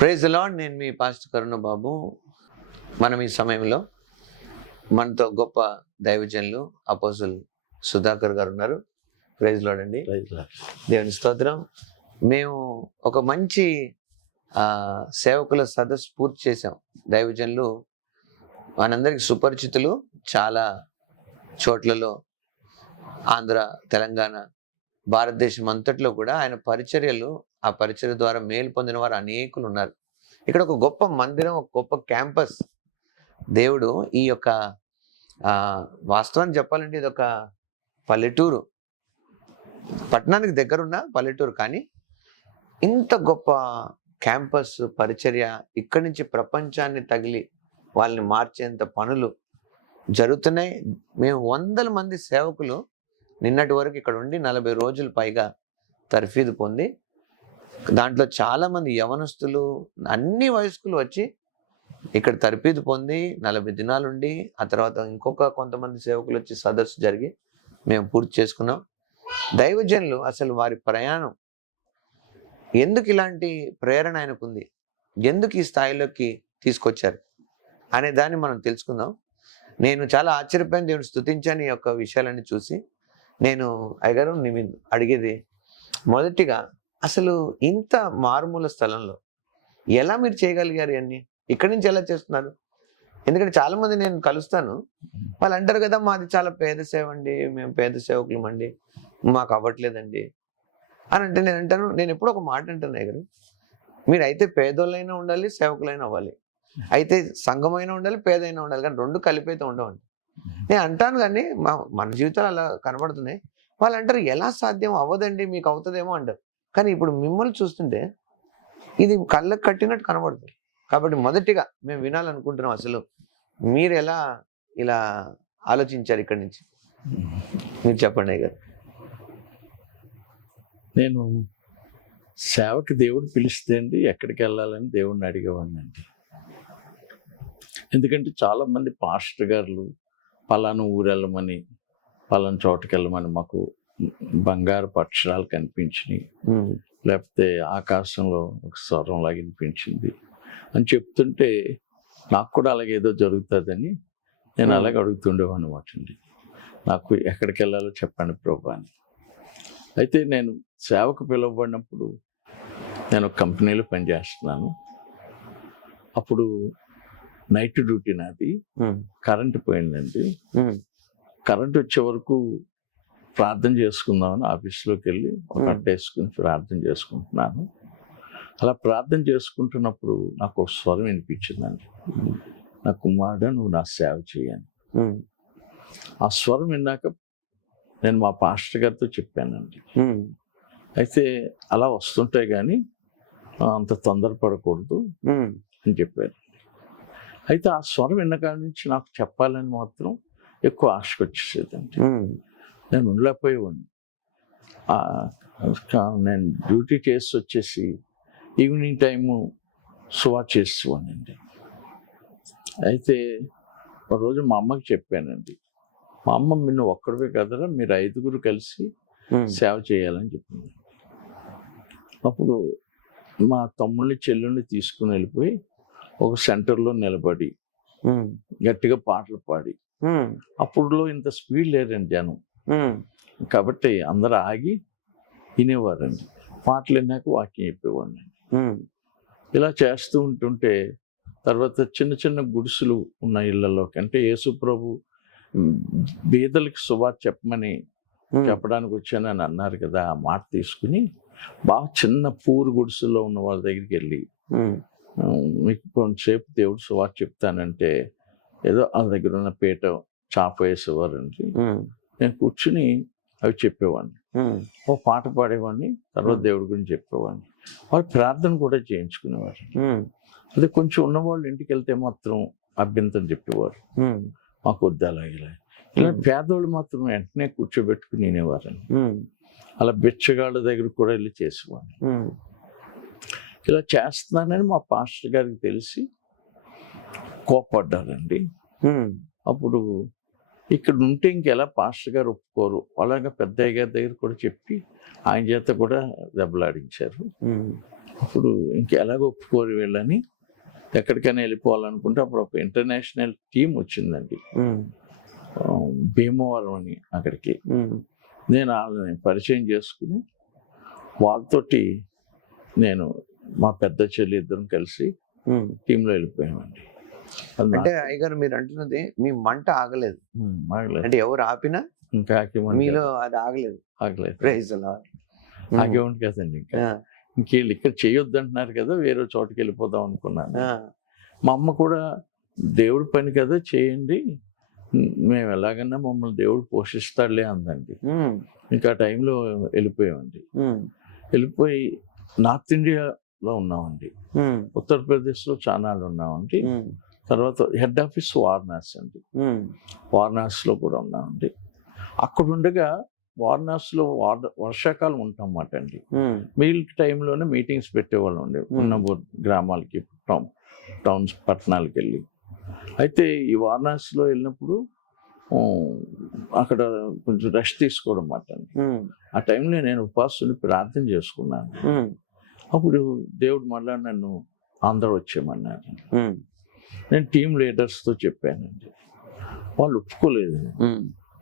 Praise the Lord. నేను మీ pastor కరుణ బాబు. మనం ఈ సమయంలో మనతో గొప్ప దైవజనులు అపోస్తుల్ సుధాకర్ గారు ఉన్నారు. ప్రైజ్ లార్డ్ అండి. దేవుని స్తోత్రం. మేము ఒక మంచి సేవకుల సదస్సు పూర్తి చేసాం. దైవజనులు మనందరికి సుపరిచితులు. చాలా చోట్లలో ఆంధ్ర, తెలంగాణ, భారతదేశం అంతట్లో కూడా ఆయన పరిచర్యలు, ఆ పరిచర్య ద్వారా మేలు పొందిన వారు అనేకులు ఉన్నారు. ఇక్కడ ఒక గొప్ప మందిరం, ఒక గొప్ప క్యాంపస్ దేవుడు ఈ యొక్క వాస్తవాన్ని చెప్పాలంటే ఇది ఒక పల్లెటూరు, పట్టణానికి దగ్గరున్న పల్లెటూరు, కానీ ఇంత గొప్ప క్యాంపస్ పరిచర్య ఇక్కడి నుంచి ప్రపంచాన్ని తగిలి వాళ్ళని మార్చేంత పనులు జరుగుతున్నాయి. మేము 100 మంది సేవకులు నిన్నటి వరకు ఇక్కడ ఉండి 40 రోజులు పైగా తర్ఫీదు పొంది, దాంట్లో చాలామంది యవనస్తులు, అన్ని వయస్కులు వచ్చి ఇక్కడ తర్ఫీదు పొంది 40 దినాలుండి, ఆ తర్వాత ఇంకొక కొంతమంది సేవకులు వచ్చి సదస్సు జరిగి మేము పూర్తి చేసుకున్నాం. దైవజనులు అసలు వారి ప్రయాణం ఎందుకు ఇలాంటి ప్రేరణ ఆయనకుంది, ఎందుకు ఈ స్థాయిలోకి తీసుకొచ్చారు అనే దాన్ని మనం తెలుసుకుందాం. నేను చాలా ఆశ్చర్యపోయిన దేవుని స్తుతించాను ఈ యొక్క విషయాలన్నీ చూసి. నేను అయ్యగారు నేను అడిగేది మొదటిగా, అసలు ఇంత మారుమూల స్థలంలో ఎలా మీరు చేయగలిగారు ఇవన్నీ? ఇక్కడి నుంచి ఎలా చేస్తున్నారు? ఎందుకంటే చాలామంది నేను కలుస్తాను, వాళ్ళు అంటారు కదా, మాది చాలా పేద సేవ అండి, మేము పేద సేవకులం అండి, మాకు అవ్వట్లేదండి అని అంటే నేను అంటాను, నేను ఎప్పుడు ఒక మాట అంటాను, అయ్యగారు మీరు అయితే పేదోళ్ళైనా ఉండాలి, సేవకులైనా అవ్వాలి, అయితే సంఘమైనా ఉండాలి, పేదైనా ఉండాలి, కానీ రెండు కలిపి అయితే ఉండవండి. నేను అంటాను, కానీ మన జీవితాలు అలా కనబడుతున్నాయి. వాళ్ళు అంటారు ఎలా సాధ్యం, అవ్వదండి, మీకు అవుతుందేమో అంటారు. కానీ ఇప్పుడు మిమ్మల్ని చూస్తుంటే ఇది కళ్ళకు కట్టినట్టు కనబడుతుంది. కాబట్టి మొదటిగా మేము వినాలనుకుంటున్నాం, అసలు మీరు ఎలా ఇలా ఆలోచించారు ఇక్కడి నుంచి? మీరు చెప్పండి అయ్య గారు. నేను సేవకి దేవుడు పిలిస్తే అండి ఎక్కడికి వెళ్ళాలని దేవుడిని అడిగేవాడిని అండి. ఎందుకంటే చాలామంది పాస్టర్ గారులు పలానా ఊరు వెళ్ళమని, పలానా చోటుకి వెళ్ళమని, మాకు బంగారు అక్షరాలు కనిపించినాయి, లేకపోతే ఆకాశంలో ఒక స్వరంలాగా వినిపించింది అని చెప్తుంటే నాకు కూడా అలాగేదో జరుగుతుందని నేను అలాగే అడుగుతుండేవాడిని అనమాట అండి. నాకు ఎక్కడికి వెళ్ళాలో చెప్పండి ప్రభు అని. అయితే నేను సేవకు పిలువబడినప్పుడు నేను ఒక కంపెనీలో పనిచేస్తున్నాను. అప్పుడు నైట్ డ్యూటీ నాది. కరెంటు పోయిందండి. కరెంట్ వచ్చే వరకు ప్రార్థన చేసుకుందామని ఆఫీస్లోకి వెళ్ళి ఒక అట్ట వేసుకుని ప్రార్థన చేసుకుంటున్నాను. అలా ప్రార్థన చేసుకుంటున్నప్పుడు నాకు ఒక స్వరం వినిపించిందండి, నా కుమారుడు నువ్వు నా సేవ చేయని. ఆ స్వరం విన్నాక నేను మా పాస్టర్ గారితో చెప్పానండి, అయితే అలా వస్తుంటాయి కానీ అంత తొందరపడకూడదు అని చెప్పాను. అయితే ఆ స్వరం విన్నకాడి నుంచి నాకు చెప్పాలని మాత్రం ఎక్కువ ఆశకు వచ్చేసేదండి. నేను ఉండలేకపోయేవాడిని. నేను డ్యూటీ చేసి వచ్చేసి ఈవినింగ్ టైము సువార్త చేసేవాడినండి. అయితే ఒక రోజు మా అమ్మకి చెప్పానండి, మా అమ్మ నిన్ను ఒక్కడివే కదరా, మీరు 5గురు కలిసి సేవ చేయాలని చెప్పింది. అప్పుడు మా తమ్ముళ్ళని చెల్లుల్ని తీసుకుని వెళ్ళిపోయి ఒక సెంటర్లో నిలబడి గట్టిగా పాటలు పాడి, అప్పుడులో ఇంత స్పీడ్ లేరండి జనం, కాబట్టి అందరూ ఆగి వినేవారండి. పాటలు విన్నాక వాక్యం చెప్పేవాడిని. ఇలా చేస్తూ ఉంటుంటే తర్వాత చిన్న చిన్న గుడిసెలు ఉన్న ఇళ్లలోకి, అంటే యేసు ప్రభు బీదలకి సువార్త చెప్పడానికి వచ్చానని అన్నారు కదా, ఆ మాట తీసుకుని బాగా చిన్న పూరు గుడిసెల్లో ఉన్న వాళ్ళ దగ్గరికి వెళ్ళి, మీకు కొంతసేపు దేవుడు సువార్త చెప్తానంటే ఏదో వాళ్ళ దగ్గర ఉన్న పీట చాప వేసేవారండి. నేను కూర్చుని అవి చెప్పేవాడిని, ఓ పాట పాడేవాడిని, తర్వాత దేవుడి గురించి చెప్పేవాడిని. వాళ్ళు ప్రార్థన కూడా చేయించుకునేవారు. అదే కొంచెం ఉన్నవాళ్ళు ఇంటికి వెళ్తే మాత్రం అభ్యంతరం చెప్పేవారు, మాకు వద్దు అలాగే. ఇలా పేదవాళ్ళు మాత్రం వెంటనే కూర్చోబెట్టుకుని వినేవారండి. అలా బిచ్చగాళ్ళ దగ్గర కూడా వెళ్ళి చేసేవాడిని. ఇలా చేస్తున్నానని మా పాస్టర్ గారికి తెలిసి కోపడ్డారండి. అప్పుడు ఇక్కడ ఉంటే ఇంకెలా పాస్టర్ గారు ఒప్పుకోరు, అలాగే పెద్దయ్య గారి దగ్గర కూడా చెప్పి ఆయన చేత కూడా దెబ్బలాడించారు. అప్పుడు ఇంకెలాగ ఒప్పుకోరు వీళ్ళని, ఎక్కడికైనా వెళ్ళిపోవాలనుకుంటే అప్పుడు ఒక ఇంటర్నేషనల్ టీం వచ్చిందండి, భీమవరం అని. అక్కడికి నేను వాళ్ళని పరిచయం చేసుకుని వాళ్ళతోటి నేను మా పెద్ద చెల్లి ఇద్దరం కలిసి టీంలో వెళ్ళిపోయామండి. అది అంటే నాకు- అయ్యగారు మీరు అంటున్నది మీ మంట ఆగలేదు, ఆగలేదు. అంటే ఎవరు ఆపినా ఇంకా మీలో అది ఆగలేదు. ఆగలేదు. ప్రైజ్ ఆగేవాడి కదండి. ఇంకా ఇంకేళ్ళు ఇక్కడ చేయొద్దు అంటున్నారు కదా, వేరే చోటుకి వెళ్ళిపోదాం అనుకున్నాను. మా అమ్మ కూడా దేవుడి పని కదా చేయండి, మేము ఎలాగన్నా మమ్మల్ని దేవుడు పోషిస్తాడులే అందండి. ఇంకా ఆ టైంలో వెళ్ళిపోయామండి. వెళ్ళిపోయి నార్త్ ఇండియాలో ఉన్నామండి, ఉత్తరప్రదేశ్లో చానాళ్ళు ఉన్నామండి. తర్వాత హెడ్ ఆఫీస్ వారణాసి అండి, వారణాసిలో కూడా ఉన్నామండి. అక్కడ ఉండగా వారణాసిలో వర్షాకాలం ఉంటాం అన్నమాట అండి. మీల్ టైంలోనే మీటింగ్స్ పెట్టేవాళ్ళం అండి ఉన్న గ్రామాలకి, టౌన్స్, పట్టణాలకు వెళ్ళి. అయితే ఈ వారణాసిలో వెళ్ళినప్పుడు అక్కడ కొంచెం రెస్ట్ తీసుకోవడం అన్నమాట అండి. ఆ టైంలో నేను ఉపవాసుని ప్రార్థన చేసుకున్నాను. అప్పుడు దేవుడు మళ్ళా నన్ను ఆంధ్ర వచ్చేయమన్నారు. నేను టీం లీడర్స్తో చెప్పానండి, వాళ్ళు ఒప్పుకోలేదు.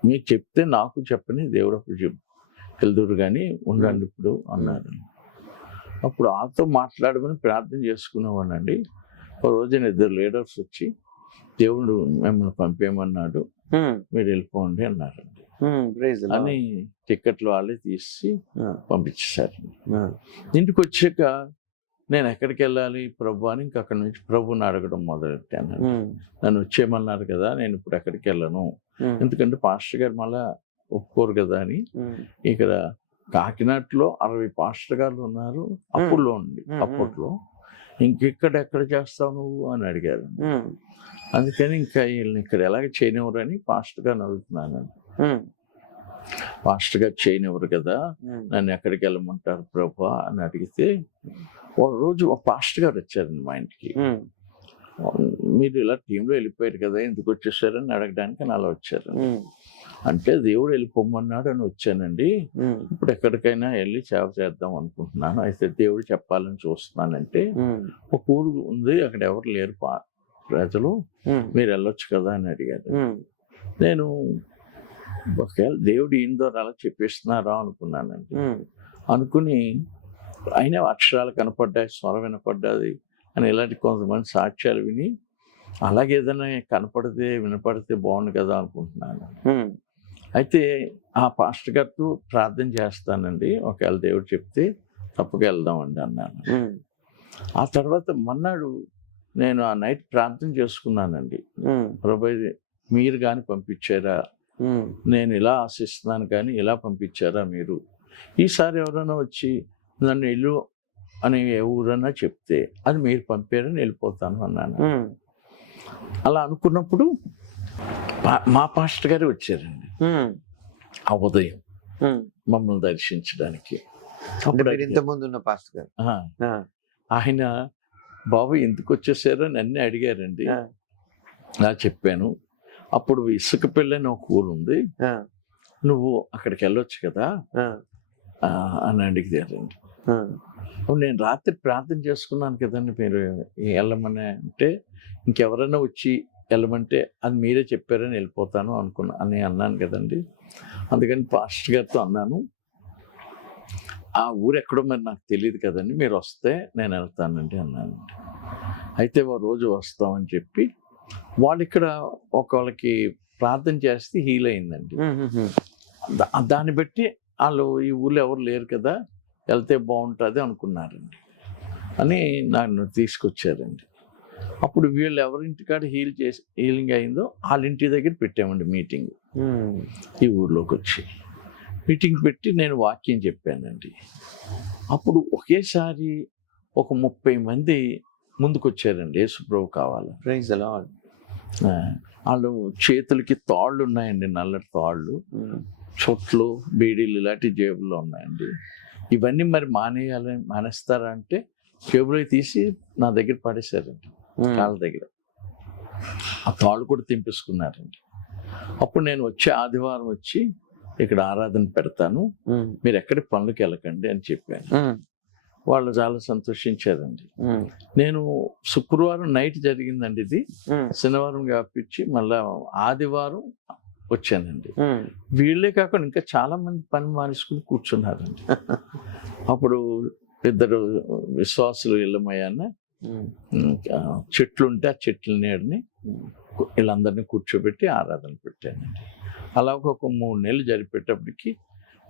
మీకు చెప్తే నాకు చెప్పని, దేవుడు అప్పుడు వెళ్దురు కానీ ఉండండి ఇప్పుడు అన్నారు. అప్పుడు ఆతో మాట్లాడమని ప్రార్థన చేసుకునేవాడినండి. ఒక రోజున ఇద్దరు లీడర్స్ వచ్చి దేవుడు మిమ్మల్ని పంపేయమన్నాడు, మీరు వెళ్ళిపోండి అన్నారండి. అని టికెట్లు వాళ్ళే తీసి పంపించేశారండి. ఇంటికి వచ్చాక నేను ఎక్కడికి వెళ్ళాలి ప్రభు అని ఇంకా అక్కడి నుంచి ప్రభుని అడగడం మొదలెట్టాను. నన్ను వచ్చేయమన్నారు కదా, నేను ఇప్పుడు ఎక్కడికి వెళ్ళను, ఎందుకంటే పాస్టర్ గారు మళ్ళా ఒప్పుకోరు కదా అని. ఇక్కడ కాకినాడలో 60 పాస్టర్ గారు ఉన్నారు అప్పుడులో ఉండి, అప్పట్లో ఎక్కడ చేస్తావు నువ్వు అని అడిగారు. అందుకని ఇంకా వీళ్ళని ఇక్కడ ఎలాగ చేయనివ్వరు అని పాస్టర్ గారిని అడుగుతున్నానండి. పాస్టర్ గారు చేయనివ్వరు కదా, నన్ను ఎక్కడికి వెళ్ళమంటారు ప్రభు అని అడిగితే, ఒక రోజు ఒక పాస్టర్ గారు వచ్చారండి మా ఇంటికి. మీరు ఇలా టీంలో వెళ్ళిపోయారు కదా, ఎందుకు వచ్చేసారని అడగడానికి అలా వచ్చారు. అంటే దేవుడు వెళ్ళిపోమన్నాడు అని వచ్చానండి, ఇప్పుడు ఎక్కడికైనా వెళ్ళి సేవ చేద్దాం అనుకుంటున్నాను, అయితే దేవుడు చెప్పాలని చూస్తున్నానంటే, ఒక ఊరు ఉంది అక్కడ ఎవరు లేరు ప్రజలు, మీరు వెళ్ళొచ్చు కదా అని అడిగారు. నేను ఒకవేళ దేవుడు ఈయన ద్వారా అలా చెప్పేస్తున్నారా అనుకున్నానండి. అనుకుని అయినా అక్షరాలు కనపడ్డాయి, స్వరం వినపడ్డాది అని ఇలాంటి కొంతమంది సాక్ష్యాలు విని, అలాగే ఏదైనా కనపడితే వినపడితే బాగుండు కదా అనుకుంటున్నాను. అయితే ఆ పాస్టర్ గారితో ప్రార్థన చేస్తానండి, ఒకవేళ దేవుడు చెప్తే తప్పక వెళ్దామండి అన్నాను. ఆ తర్వాత మన్నాడు నేను ఆ నైట్ ప్రార్థన చేసుకున్నానండి, ప్రభు మీరు కానీ పంపించారా, నేను ఇలా ఆశిస్తున్నాను కానీ ఇలా పంపించారా మీరు, ఈసారి ఎవరైనా వచ్చి నన్ను ఇల్లు అని ఎవరైనా చెప్తే అది మీరు పంపారని వెళ్ళిపోతాను అన్నాను. అలా అనుకున్నప్పుడు మా పాస్టర్ గారు వచ్చారండి ఆ ఉదయం మమ్మల్ని దర్శించడానికి. ఇంతకుముందు ఉన్న పాస్టర్ గారు ఆయన బాబు ఎందుకు వచ్చేసారో అని అన్నీ అడిగారండి. నా చెప్పాను. అప్పుడు ఇసుక పెళ్ళని ఒక ఊరు ఉంది, నువ్వు అక్కడికి వెళ్ళొచ్చు కదా అని అడిగారండి. నేను రాత్రి ప్రార్థన చేసుకున్నాను కదండి, మీరు వెళ్ళమని అంటే, ఇంకెవరైనా వచ్చి వెళ్ళమంటే అది మీరే చెప్పారని వెళ్ళిపోతాను అని అన్నాను కదండి. అందుకని పాస్టర్ గారితో అన్నాను, ఆ ఊరు ఎక్కడో మరి నాకు తెలియదు కదండి, మీరు వస్తే నేను వెళ్తానండి అన్నానండి. అయితే ఓ రోజు వస్తామని చెప్పి వాళ్ళు ఇక్కడ ఒకళ్ళకి ప్రార్థన చేస్తే హీల్ అయిందండి. దాన్ని బట్టి వాళ్ళు ఈ ఊళ్ళో ఎవరు లేరు కదా, వెళ్తే బాగుంటుంది అనుకున్నారండి అని నన్ను తీసుకొచ్చారండి. అప్పుడు వీళ్ళు ఎవరింటికాడ హీలింగ్ అయిందో వాళ్ళ ఇంటి దగ్గర పెట్టామండి మీటింగ్. ఈ ఊర్లోకి వచ్చి మీటింగ్ పెట్టి నేను వాక్యం చెప్పానండి. అప్పుడు ఒకేసారి ఒక 30 మంది ముందుకు వచ్చారండి, యేసుప్రభు కావాలి. Praise the Lord. వాళ్ళు చేతులకి తాళ్ళు ఉన్నాయండి, నల్లటి తాళ్ళు, చొట్లు, బీడీలు ఇలాంటి జేబుల్లో ఉన్నాయండి. ఇవన్నీ మరి మానేస్తారా అంటే జేబులో తీసి నా దగ్గర పడేశారండి, కాళ్ళ దగ్గర. ఆ తాళ్ళు కూడా తెంపేసుకున్నారండి. అప్పుడు నేను వచ్చే ఆదివారం వచ్చి ఇక్కడ ఆరాధన పెడతాను, మీరు ఎక్కడి పనులకి వెళ్ళకండి అని చెప్పాను. వాళ్ళు చాలా సంతోషించారండి. నేను శుక్రవారం నైట్ జరిగిందండి ఇది, శనివారం వ్యాపించి మళ్ళా ఆదివారం వచ్చానండి. వీళ్ళే కాకుండా ఇంకా చాలా మంది పని మానేసుకుని కూర్చున్నారండి. అప్పుడు ఇద్దరు విశ్వాసులు ఇళ్ళమయ్యాన్న చెట్లు ఉంటే ఆ చెట్ల నీడని వీళ్ళందరినీ కూర్చోబెట్టి ఆరాధన పెట్టానండి. అలా ఒక 3 నెలలు జరిపేటప్పటికి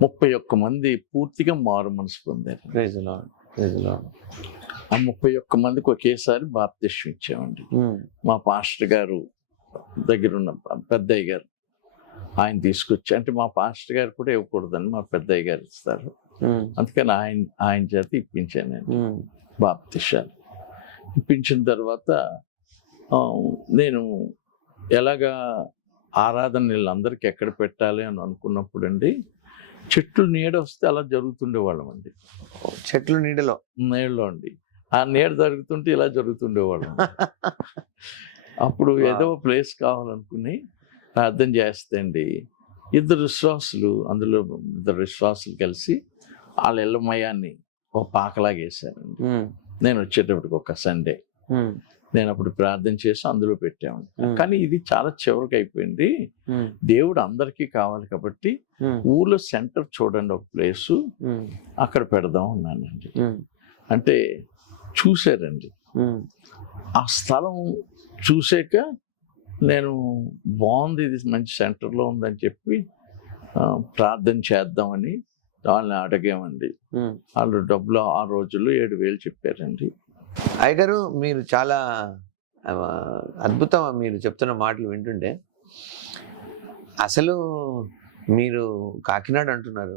31 మంది పూర్తిగా మారు మనసు పొందారు. ఆ 31 మందికి ఒకేసారి బాప్తిస్మం ఇచ్చామండి. మా పాస్టర్ గారు దగ్గర ఉన్న పెద్దయ్య గారు ఆయన తీసుకొచ్చి, అంటే మా పాస్టర్ గారు కూడా ఇవ్వకూడదని మా పెద్దయ్య గారు ఇస్తారు, అందుకని ఆయన చేత ఇప్పించానండి బాప్తిస్మాలు. ఇప్పించిన తర్వాత నేను ఎలాగా ఆరాధన వీళ్ళందరికీ ఎక్కడ పెట్టాలి అని అనుకున్నప్పుడు అండి, చెట్లు నీడ వస్తే అలా జరుగుతుండేవాళ్ళం అండి. చెట్లు నీడలో అండి, ఆ నీడ జరుగుతుంటే ఇలా జరుగుతుండేవాళ్ళం. అప్పుడు ఏదో ప్లేస్ కావాలనుకుని ప్రార్థన చేస్తే అండి, ఇద్దరు విశ్వాసులు కలిసి వాళ్ళ ఇళ్ళమయాన్ని ఒక పాకలాగా వేశారండి. నేను వచ్చేటప్పటికి ఒక సండే నేను అప్పుడు ప్రార్థన చేసి అందులో పెట్టామండి. కానీ ఇది చాలా చివరికి అయిపోయింది. దేవుడు అందరికీ కావాలి కాబట్టి ఊర్లో సెంటర్ చూడండి ఒక ప్లేసు, అక్కడ పెడదాం అన్నానండి. అంటే చూశారండి, ఆ స్థలం చూసాక నేను బాగుంది, ఇది మంచి సెంటర్లో ఉందని చెప్పి ప్రార్థన చేద్దామని వాళ్ళని అడిగామండి. వాళ్ళు డబ్బులు ఆ రోజుల్లో 7,000 చెప్పారండి. అయ్యగారు, మీరు చాలా అద్భుతం. మీరు చెప్తున్న మాటలు వింటుంటే అసలు మీరు కాకినాడ అంటున్నారు.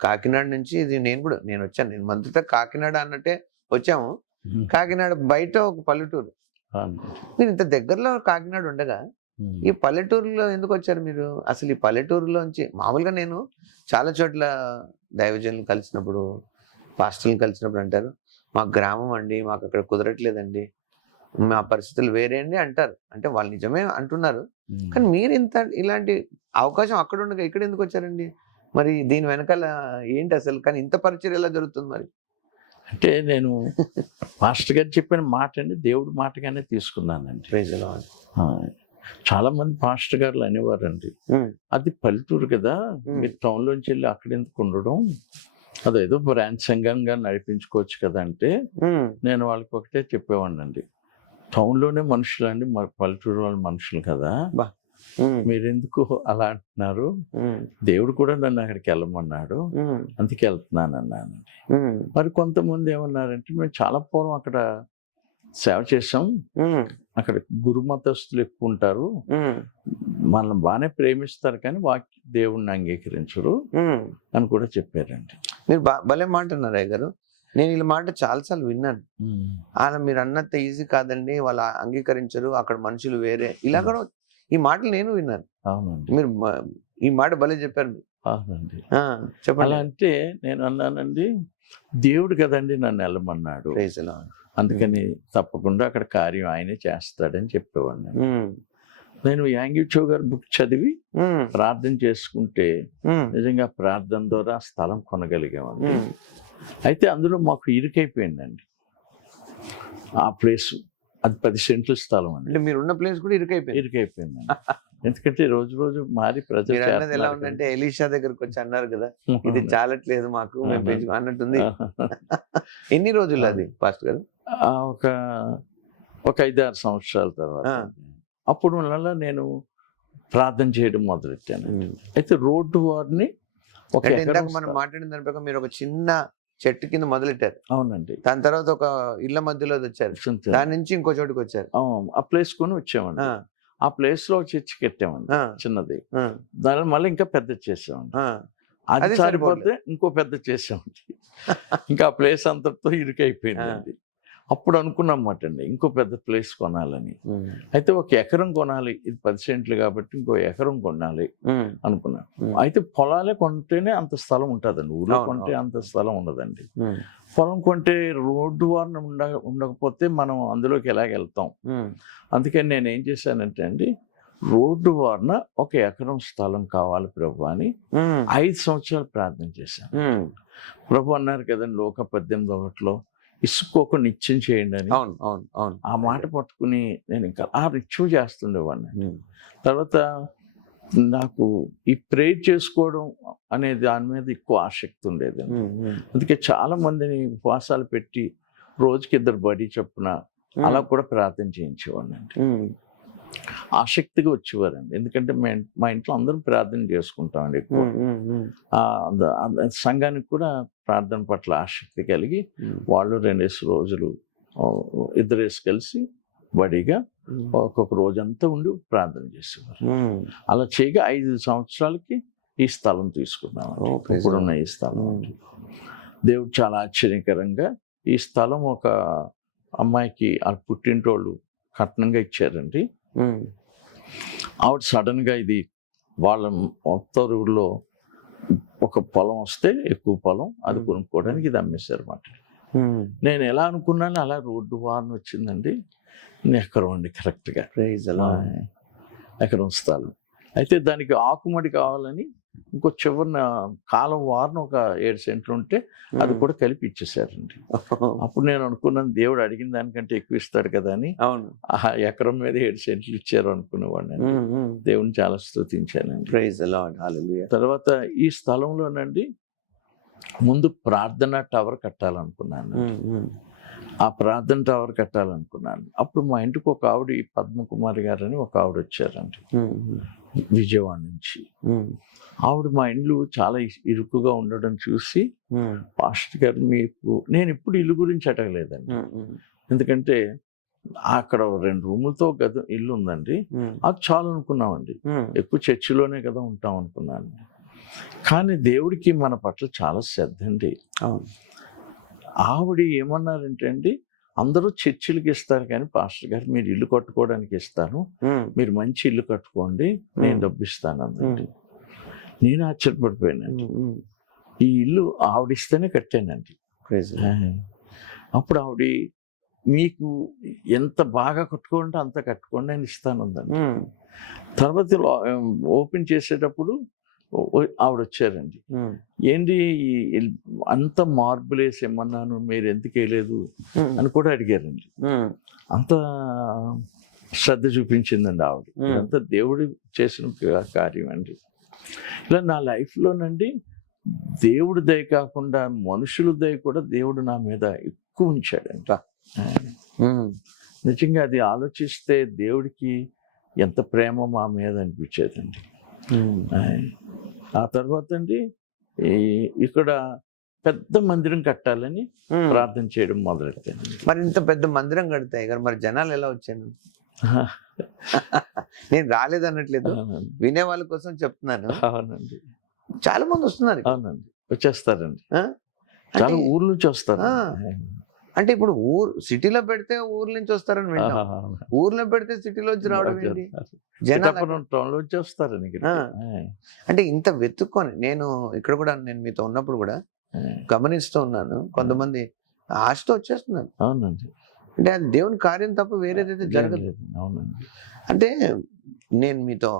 కాకినాడ నుంచి ఇది నేను వచ్చాను. నేను మంత్రితో కాకినాడ అన్నట్టే వచ్చాము. కాకినాడ బయట ఒక పల్లెటూరు. మీరు ఇంత దగ్గరలో కాకినాడ ఉండగా ఈ పల్లెటూరులో ఎందుకు వచ్చారు మీరు? అసలు ఈ పల్లెటూరులోంచి మామూలుగా నేను చాలా చోట్ల దైవజనులు కలిసినప్పుడు, పాస్టర్లు కలిసినప్పుడు అంటారు, మా గ్రామం అండి, మాకు అక్కడ కుదరట్లేదండి, మా పరిస్థితులు వేరే అండి అంటారు. అంటే వాళ్ళు నిజమే అంటున్నారు. కానీ మీరు ఇలాంటి అవకాశం అక్కడ ఉండగా ఇక్కడ ఎందుకు వచ్చారండి? మరి దీని వెనకాల ఏంటి అసలు? కానీ ఇంత పరిచయం ఎలా జరుగుతుంది మరి? అంటే నేను పాస్టర్ గారు చెప్పిన మాట అండి, దేవుడి మాటగానే తీసుకున్నానండి. చాలా మంది పాస్టర్ గారులు అనేవారండి, అది పల్లెటూరు కదా, మీరు టౌన్లోంచి వెళ్ళి అక్కడ ఎందుకు ఉండడం, అదేదో బ్రాంచ్ సంఘంగా నడిపించుకోవచ్చు కదా అంటే, నేను వాళ్ళకి ఒకటే చెప్పేవాడిని అండి, టౌన్లోనే మనుషులు అండి, మరి పల్లెటూరు వాళ్ళ మనుషులు కదా, మీరెందుకు అలా అంటున్నారు, దేవుడు కూడా నన్ను అక్కడికి వెళ్ళమన్నాడు, అందుకే వెళ్తున్నాను అన్నానండి. మరి కొంతమంది ఏమన్నారంటే, మేము చాలా పూర్వం అక్కడ సేవ చేసాం, అక్కడ గురుమతస్తులు ఎక్కువ ఉంటారు, మనల్ని బాగానే ప్రేమిస్తారు కానీ దేవుణ్ణి అంగీకరించరు అని కూడా చెప్పారండి. మీరు భలే మాట అన్నారు అయ్యగారు. నేను ఇలా మాట చాలాసార్లు విన్నాను. మీరు అన్నంత ఈజీ కాదండి, వాళ్ళు అంగీకరించరు, అక్కడ మనుషులు వేరే, ఇలా కూడా ఈ మాటలు నేను విన్నాను. అవునండి, మీరు ఈ మాట భలే చెప్పారు. అవునండి, చెప్పండి. అలా అంటే నేను అన్నానండి, దేవుడు కదండి నన్ను వెళ్ళమన్నాడు, అందుకని తప్పకుండా అక్కడ కార్యం ఆయనే చేస్తాడని చెప్పేవాడిని. నేను యాంగిచో గారి బుక్ చదివి ప్రార్థన చేసుకుంటే నిజంగా ప్రార్థన ద్వారా స్థలం కొనగలిగామండి. అయితే అందులో మాకు ఇరుకైపోయిందండి ఆ ప్లేస్. అది 10 సెంట్ల స్థలం అండి. అంటే మీరు ఉన్న ప్లేస్ కూడా ఇరుకైపోయిందండి. ఎందుకంటే రోజు రోజు మారి ప్రజలు ఎలా ఉందంటే, ఎలీషా దగ్గరకు వచ్చి అన్నారు కదా, ఇది చాలట్లేదు మాకు అన్నట్టుంది. ఎన్ని రోజులు అది పాస్టర్ గారు? ఒక 5-6 సంవత్సరాల తర్వాత అప్పుడు వల్ల నేను ప్రార్థన చేయడం మొదలెట్టాను. అయితే రోడ్డు వారిని మనం మాట్లాడిన దాని ప్రకారం మీరు ఒక చిన్న చెట్టు కింద మొదలెట్టారు. అవునండి. దాని తర్వాత ఒక ఇళ్ల మధ్యలో వచ్చారు, దాని నుంచి ఇంకో చోటుకి వచ్చారు. ఆ ప్లేస్ కొని వచ్చామండి. ఆ ప్లేస్ లో చర్చి కట్టామండి, చిన్నది. దాని మళ్ళీ ఇంకా పెద్ద చేసామండి. అది సరిపోతే ఇంకో పెద్ద చేసామండి. ఇంకా ఆ ప్లేస్ అంతటితో ఇరుకైపోయిందండి. అప్పుడు అనుకున్నమాట అండి, ఇంకో పెద్ద ప్లేస్ కొనాలని. అయితే 1 ఎకరం కొనాలి, ఇది 10 సెంట్లు కాబట్టి ఇంకో ఎకరం కొనాలి అనుకున్నాను. అయితే పొలాలే కొంటేనే అంత స్థలం ఉంటుందండి, ఊళ్ళో కొంటే అంత స్థలం ఉండదండి. పొలం కొంటే రోడ్డు వారిని ఉండకపోతే మనం అందులోకి ఎలాగెళ్తాం. అందుకని నేను ఏం చేశానంటే అండి, రోడ్డు వారిన 1 ఎకరం స్థలం కావాలి ప్రభు అని 5 సంవత్సరాలు ప్రార్థన చేశాను. ప్రభు అన్నారు కదండి లోక 18:1 ఇసుకోక నిత్యం చేయండి అని. అవును అవును అవును. ఆ మాట పట్టుకుని నేను ఇంకా ఆ నిత్యం చేస్తుండేవాడిని. తర్వాత నాకు ఈ ప్రేయర్ చేసుకోవడం అనే దాని మీద ఎక్కువ ఆసక్తి ఉండేది. అందుకే చాలా మందిని ఉపవాసాలు పెట్టి రోజుకి 2 బడి చొప్పున అలా కూడా ప్రార్థన చేయించేవాడిని అండి. ఆసక్తిగా వచ్చేవారండి. ఎందుకంటే మా ఇంట్లో అందరం ప్రార్థన చేసుకుంటామండి ఎక్కువ. సంఘానికి కూడా ప్రార్థన పట్ల ఆసక్తి కలిగి వాళ్ళు 2 రోజులు 2 కలిసి బడిగా ఒక్కొక్క రోజంతా ఉండి ప్రార్థన చేసేవారు. అలా చేయగా 5 సంవత్సరాలకి ఈ స్థలం తీసుకున్నాం. ఇప్పుడున్న ఈ స్థలం దేవుడు చాలా ఆశ్చర్యకరంగా ఈ స్థలం ఒక అమ్మాయికి వాళ్ళ పుట్టింటోళ్ళు కట్నంగా ఇచ్చారండి. ఆవిడ సడన్ గా ఇది వాళ్ళ మొత్తం ఊళ్ళో ఒక పొలం వస్తే ఎక్కువ పొలం అది కొనుక్కోవడానికి ఇది అమ్మేశారు అన్నమాట. నేను ఎలా అనుకున్నాను అలా రోడ్డు వారణ వచ్చిందండి. ఎకరం అండి కరెక్ట్గా ఎకరం స్థలం. అయితే దానికి ఆకుమడి కావాలని ఇంకో చివరిన కాలం వారణ ఒక 7 సెంట్లు ఉంటే అది కూడా కలిపి ఇచ్చేసారండి. అప్పుడు నేను అనుకున్నాను దేవుడు అడిగిన దానికంటే ఎక్కువ ఇస్తాడు కదా అని. అవును. ఆ ఎకరం మీద 7 సెంట్లు ఇచ్చారు అనుకునేవాడిని. దేవుని చాలా స్తుతించానండి. తర్వాత ఈ స్థలంలోనండి ముందు ప్రార్థన టవర్ కట్టాలనుకున్నాను. ఆ ప్రార్థన టవర్ కట్టాలనుకున్నాను. అప్పుడు మా ఇంటికి ఒక ఆవిడ పద్మకుమారి గారు అని ఒక ఆవిడ వచ్చారండి విజయవాడ నుంచి. ఆవిడ మా ఇండ్లు చాలా ఇరుకుగా ఉండడం చూసి పాస్టర్ గారు మీకు నేను ఇప్పుడు ఇల్లు గురించి అడగలేదండి. ఎందుకంటే అక్కడ 2 రూములతో గది ఇల్లు ఉందండి. అది చాలు అనుకున్నామండి. ఎక్కువ చర్చిలోనే కదా ఉంటాం అనుకున్నాను. కానీ దేవుడికి మన పట్ల చాలా శ్రద్ధ అండి. ఆవిడ ఏమన్నారంటే అండి అందరూ చర్చిలకి ఇస్తారు కానీ పాస్టర్ గారు మీరు ఇల్లు కట్టుకోవడానికి ఇస్తాను, మీరు మంచి ఇల్లు కట్టుకోండి నేను డబ్బు ఇస్తాను అందండి. నేను ఆశ్చర్యపడిపోయానండి. ఈ ఇల్లు ఆవిడిస్తేనే కట్టానండి. అప్పుడు ఆవిడ మీకు ఎంత బాగా కట్టుకోండి అంత కట్టుకోండి అని ఇస్తాను అందండి. తర్వాత ఓపెన్ చేసేటప్పుడు ఆవిడ వచ్చారండి. ఏంటి అంత మార్బుల్ వేసి ఏమన్నాను మీరు ఎందుకు వేయలేదు అని కూడా అడిగారండి. అంత శ్రద్ధ చూపించిందండి ఆవిడ. ఇదంతా దేవుడు చేసిన కార్యం అండి. ఇలా నా లైఫ్లోనండి దేవుడి దయ కాకుండా మనుషుల దయ కూడా దేవుడు నా మీద ఎక్కువ ఉంచాడంట. నిజంగా అది ఆలోచిస్తే దేవుడికి ఎంత ప్రేమ మా మీద అనిపించేదండి. ఆ తర్వాత అండి ఇక్కడ పెద్ద మందిరం కట్టాలని ప్రార్థన చేయడం మొదలెట్టాను. మరి ఇంత పెద్ద మందిరం కడతాయి గారు మరి జనాలు ఎలా వచ్చాను? నేను రాలేదు అనట్లేదు, వినే వాళ్ళ కోసం చెప్తున్నాను. అవునండి, చాలా మంది వస్తున్నారు. అవునండి, వచ్చేస్తారండి. చాలా ఊర్ల నుంచి వస్తారు. అంటే ఇప్పుడు సిటీలో పెడితే ఊర్ల నుంచి వస్తారని వింటాం, ఊర్లో పెడితే సిటీలో వచ్చి రావడం ఏంటి? జనాలు వచ్చేస్తారని. అంటే ఇంత వెతుక్కొని నేను ఇక్కడ కూడా నేను మీతో ఉన్నప్పుడు కూడా గమనిస్తూ ఉన్నాను, కొంతమంది ఆశతో వచ్చేస్తున్నారు. అవునండి, అంటే అది దేవుని కార్యం తప్ప వేరేదైతే జరగదు. అవునండి, అంటే నేను మీతో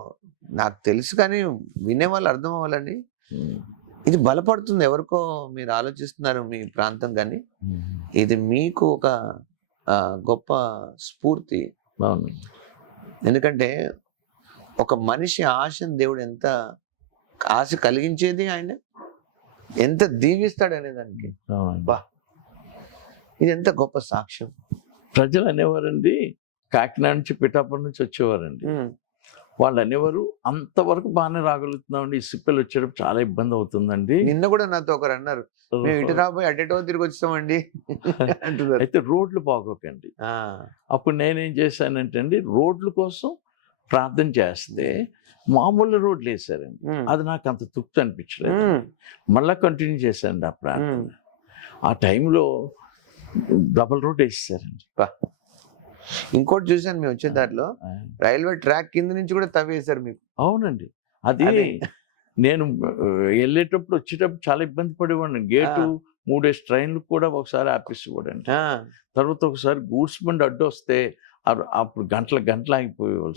నాకు తెలుసు కానీ వినే వాళ్ళు అర్థం అవ్వాలని ఇది బలపడుతుంది. ఎవరికో మీరు ఆలోచిస్తున్నారు మీ ప్రాంతం, కానీ ఇది మీకు ఒక గొప్ప స్ఫూర్తి. ఎందుకంటే ఒక మనిషి ఆశను దేవుడు ఎంత ఆశ కలిగించేది, ఆయన ఎంత దీవిస్తాడు అనేదానికి బా ఇది ఎంత గొప్ప సాక్ష్యం. ప్రజలు అనేవారండి, కాకినాడ నుంచి పిఠాపురం నుంచి వచ్చేవారండి. వాళ్ళు అనేవారు అంతవరకు బాగానే రాగలుగుతున్నామండి, ఈ సిప్పలు వచ్చేటప్పుడు చాలా ఇబ్బంది అవుతుందండి. నిన్న కూడా నాతో ఒకరు అన్నారు, మేము ఇటు రాబోయి అటేటో తిరిగి వచ్చామండి అంటున్నారు. అయితే రోడ్లు బాగోకండి. అప్పుడు నేనేం చేశానంటే అండి, రోడ్ల కోసం ప్రార్థన చేస్తే మామూలు రోడ్లు వేసారండి. అది నాకు అంత తృప్తి అనిపించలేదు. మళ్ళా కంటిన్యూ చేశానండి ఆ ప్రార్థన. ఆ టైంలో డబుల్ రోడ్ వేసేసారండి. ఇంకోటి చూసాను మేము వచ్చే దారిలో, రైల్వే ట్రాక్ కింద నుంచి కూడా తవ్వేశారు మీకు. అవునండి, అది నేను వెళ్ళేటప్పుడు వచ్చేటప్పుడు చాలా ఇబ్బంది పడేవాడిని. గేటు 3 ట్రైన్లు కూడా ఒకసారి ఆపేసేవాడండి. తర్వాత ఒకసారి గూడ్స్ బండి అడ్డు వస్తే అప్పుడు గంటలు ఆగిపోయేవాళ్ళు.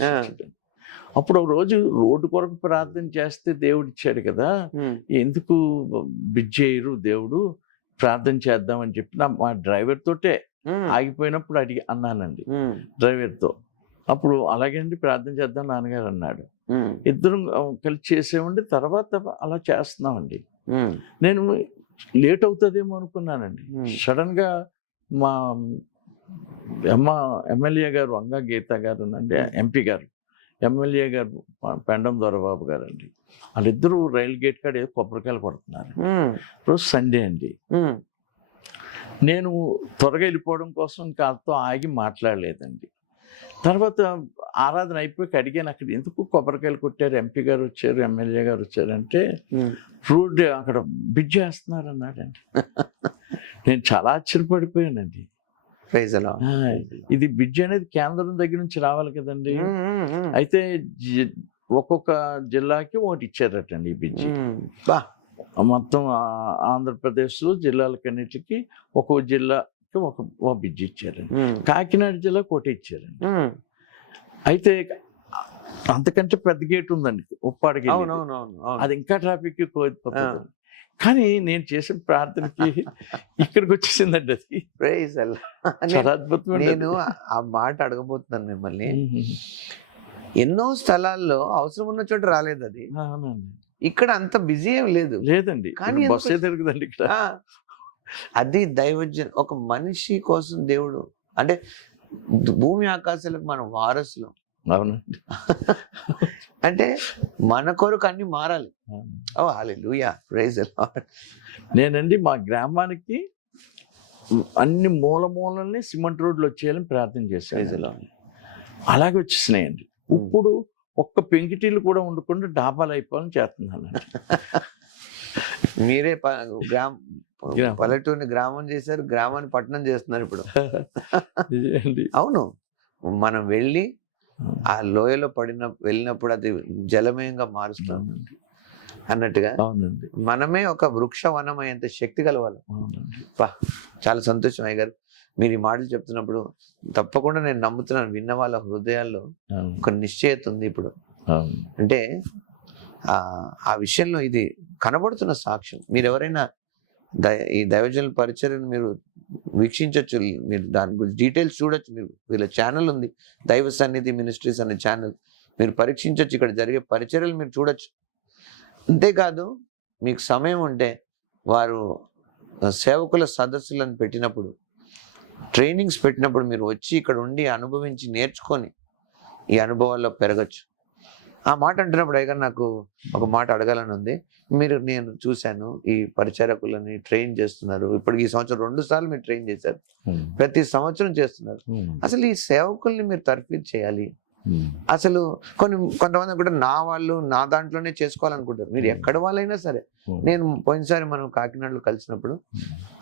అప్పుడు ఒక రోజు రోడ్డు కొరకు ప్రార్థన చేస్తే దేవుడు ఇచ్చాడు కదా, ఎందుకు బిజ్ చేయరు దేవుడు, ప్రార్థన చేద్దామని చెప్పి మా డ్రైవర్ తోటే ఆగిపోయినప్పుడు అన్నానండి డ్రైవర్తో. అప్పుడు అలాగే అండి ప్రార్థన చేద్దాం నాన్నగారు అన్నాడు. ఇద్దరం కలిసి చేసేవండి. తర్వాత అలా చేస్తున్నామండి. నేను లేట్ అవుతుందేమో అనుకున్నానండి. సడన్ గా మా ఎమ్మెల్యే గారు వంగా గీత గారు అండి, ఎంపీ గారు, ఎమ్మెల్యే గారు పెండం దొరబాబు గారు అండి, వాళ్ళిద్దరూ రైల్ గేట్ కాడ ఏదో కొబ్బరికాయలు కొడుతున్నారు. రోజు సండే అండి. నేను త్వరగా వెళ్ళిపోవడం కోసం ఇంకా వాళ్ళతో ఆగి మాట్లాడలేదండి. తర్వాత ఆరాధన అయిపోయి అడిగాను, అక్కడ ఎందుకు కొబ్బరికాయలు కొట్టారు, ఎంపీ గారు వచ్చారు, ఎమ్మెల్యే గారు వచ్చారంటే రోడ్ అక్కడ బ్రిడ్జ్ చేస్తున్నారు అన్నాడండి. నేను చాలా ఆశ్చర్యపడిపోయానండి. ఇది బ్రిడ్జ్ అనేది కేంద్రం దగ్గర నుంచి రావాలి కదండి. అయితే ఒక్కొక్క జిల్లాకి ఒకటి ఇచ్చారటండి ఈ బ్రిడ్జి. మొత్తం ఆంధ్రప్రదేశ్లో జిల్లాలకన్నిటికీ ఒక్కొక్క జిల్లాకి ఒక బ్రిడ్జి ఇచ్చారండి. కాకినాడ జిల్లాకి ఒకటి ఇచ్చారండి. అయితే అంతకంటే పెద్ద గేట్ ఉందండి ఉప్పాడకి, అది ఇంకా ట్రాఫిక్ ఎక్కువ. కానీ నేను చేసిన ప్రార్థనకి ఇక్కడికి వచ్చేసిందండి. అది చాలా అద్భుతం. నేను ఆ మాట అడగబోతున్నాను మిమ్మల్ని. ఎన్నో స్థలాల్లో అవసరం ఉన్న చోట రాలేదు అది. ఇక్కడ అంత బిజీ ఏం లేదండి, కానీ బస్సే తిరుగుదండి ఇక్కడ. అది దైవజన్, ఒక మనిషి కోసం దేవుడు, అంటే భూమి ఆకాశాలకు మనం వారసులు. అవునండి. అంటే మన కొరకు అన్ని మారాలి. ఓ హల్లెలూయా, ప్రైజ్ ది లార్డ్. నేనండి మా గ్రామానికి అన్ని మూలల్ని సిమెంట్ రోడ్లు వచ్చేయాలని ప్రార్థన చేశాను. అలాగే వచ్చేసినాయండి. ఇప్పుడు ఒక్క పెంకిటీలు కూడా ఉండకుండా డాబాలు అయిపోవాలని చేస్తున్నాను. మీరే పల్లెటూరిని గ్రామం చేశారు, గ్రామాన్ని పట్టణం చేస్తున్నారు ఇప్పుడు. అవును, మనం వెళ్ళి ఆ లోయలో వెళ్ళినప్పుడు అది జలమయంగా మారుస్తాం అన్నట్టుగా మనమే ఒక వృక్షవనం అయ్యేంత శక్తి కలవాలి. చాలా సంతోషం అయ్య గారు, మీరు ఈ మాటలు చెప్తున్నప్పుడు తప్పకుండా నేను నమ్ముతున్నాను, విన్న వాళ్ళ హృదయాల్లో ఒక నిశ్చయత ఉంది ఇప్పుడు. అంటే ఆ విషయంలో ఇది కనబడుతున్న సాక్ష్యం. మీరు ఎవరైనా ఈ దైవజనుల పరిచర్యను మీరు వీక్షించవచ్చు, మీరు దాని గురించి డీటెయిల్స్ చూడొచ్చు. మీరు వీళ్ళ ఛానల్ ఉంది, దైవ సన్నిధి మినిస్ట్రీస్ అనే ఛానల్, మీరు పరీక్షించవచ్చు. ఇక్కడ జరిగే పరిచర్యలు మీరు చూడొచ్చు. అంతేకాదు మీకు సమయం ఉంటే వారు సేవకుల సదస్సులను పెట్టినప్పుడు, ట్రైనింగ్స్ పెట్టినప్పుడు మీరు వచ్చి ఇక్కడ ఉండి అనుభవించి నేర్చుకొని ఈ అనుభవాల్లో పెరగచ్చు. ఆ మాట అంటున్నప్పుడు అయ్యగారు నాకు ఒక మాట అడగాలని ఉంది. నేను చూశాను ఈ పరిచారకులని ట్రైన్ చేస్తున్నారు. ఇప్పటికి ఈ సంవత్సరం 2 సార్లు మీరు ట్రైన్ చేశారు, ప్రతి సంవత్సరం చేస్తున్నారు. అసలు ఈ సేవకుల్ని మీరు తర్ఫీదు చేయాలి. అసలు కొంతమంది కూడా నా వాళ్ళు నా దాంట్లోనే చేసుకోవాలనుకుంటారు. మీరు ఎక్కడ వాళ్ళైనా సరే. నేను పోయినసారి మనం కాకినాడలో కలిసినప్పుడు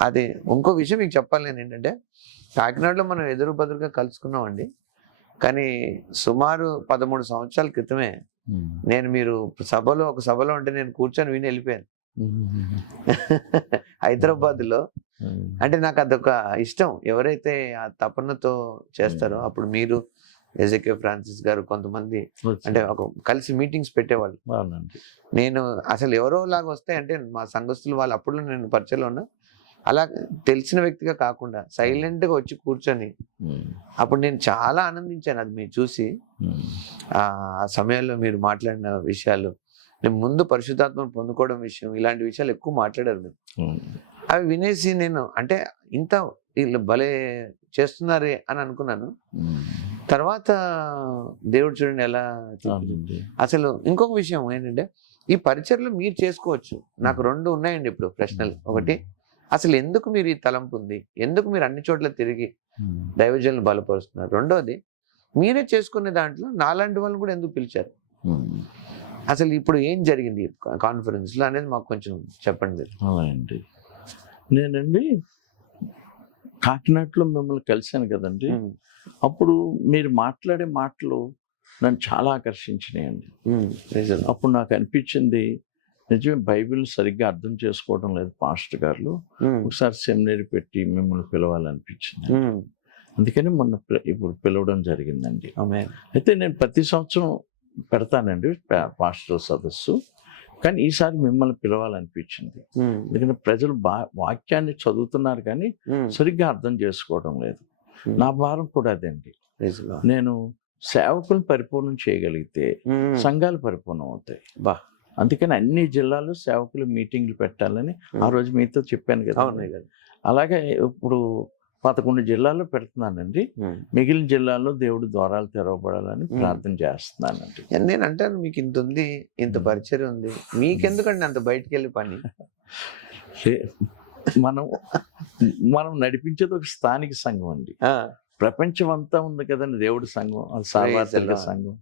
అది ఇంకో విషయం మీకు చెప్పాలి. నేను ఏంటంటే కాకినాడలో మనం ఎదురు బదురుగా కలుసుకున్నామండి. కానీ సుమారు 13 సంవత్సరాల క్రితమే నేను మీరు ఒక సభలో ఉంటే నేను కూర్చొని విని వెళ్ళిపోయాను హైదరాబాద్ లో. అంటే నాకు అదొక ఇష్టం. ఎవరైతే ఆ తపనతో చేస్తారో, అప్పుడు మీరు ఎజెకే ఫ్రాన్సిస్ గారు కొంతమంది అంటే కలిసి మీటింగ్స్ పెట్టేవాళ్ళు. నేను అసలు ఎవరో లాగా వస్తాయి అంటే మా సంఘస్థులు వాళ్ళు అప్పుడు నేను పరిచయంలో ఉన్నా, అలా తెలిసిన వ్యక్తిగా కాకుండా సైలెంట్ గా వచ్చి కూర్చొని అప్పుడు నేను చాలా ఆనందించాను. అది మీరు చూసి ఆ సమయంలో మీరు మాట్లాడిన విషయాలు, నేను ముందు పరిశుద్ధాత్మను పొందుకోవడం విషయం, ఇలాంటి విషయాలు ఎక్కువ మాట్లాడారు మీరు. అవి వినేసి నేను అంటే ఇంత వీళ్ళు భలే చేస్తున్నారే అని అనుకున్నాను. తర్వాత దేవుడు చూడండి ఎలా. అసలు ఇంకొక విషయం ఏంటంటే ఈ పరిచర్లు మీరు చేసుకోవచ్చు. నాకు 2 ఉన్నాయండి ఇప్పుడు ప్రశ్నలు. ఒకటి, అసలు ఎందుకు మీరు ఈ తలంపు ఉంది, ఎందుకు మీరు అన్ని చోట్ల తిరిగి దైవజనులు బలపరుస్తున్నారు? రెండోది, మీరే చేసుకునే దాంట్లో నాలాంటి వాళ్ళని కూడా ఎందుకు పిలిచారు? అసలు ఇప్పుడు ఏం జరిగింది కాన్ఫరెన్స్ లో అనేది మాకు కొంచెం చెప్పండి. అవునండి, నేనండి కాకినాడలో మిమ్మల్ని కలిశాను కదండి. అప్పుడు మీరు మాట్లాడే మాటలు నన్ను చాలా ఆకర్షించినాయండి. అప్పుడు నాకు అనిపించింది, నిజమే బైబిల్ సరిగ్గా అర్థం చేసుకోవడం లేదు పాస్టర్ గారు, ఒకసారి సెమినరీ పెట్టి మిమ్మల్ని పిలవాలనిపించింది. అందుకని మొన్న ఇప్పుడు పిలవడం జరిగిందండి. అయితే నేను ప్రతి సంవత్సరం పెడతానండి పాస్టర్ సదస్సు, కానీ ఈసారి మిమ్మల్ని పిలవాలనిపించింది. ఎందుకంటే ప్రజలు వాక్యాన్ని చదువుతున్నారు కానీ సరిగ్గా అర్థం చేసుకోవడం లేదు. నా భారం కూడా అదండి. నేను సేవకులను పరిపూర్ణం చేయగలిగితే సంఘాలు పరిపూర్ణం అవుతాయి. అందుకని అన్ని జిల్లాల్లో సేవకులు మీటింగ్లు పెట్టాలని ఆ రోజు మీతో చెప్పాను కదా. అలాగే ఇప్పుడు 11 జిల్లాల్లో పెడుతున్నానండి. మిగిలిన జిల్లాల్లో దేవుడి ద్వారాలు తెరవబడాలని ప్రార్థన చేస్తున్నానండి. నేను అంటాను, మీకు ఇంత ఉంది, ఇంత పరిచయం ఉంది, మీకెందుకండి అంత బయటికి వెళ్ళి పని? మనం నడిపించేది ఒక స్థానిక సంఘం అండి. ప్రపంచం అంతా ఉంది కదండి దేవుడి సంఘం, అది సార్వత్రిక సంఘం.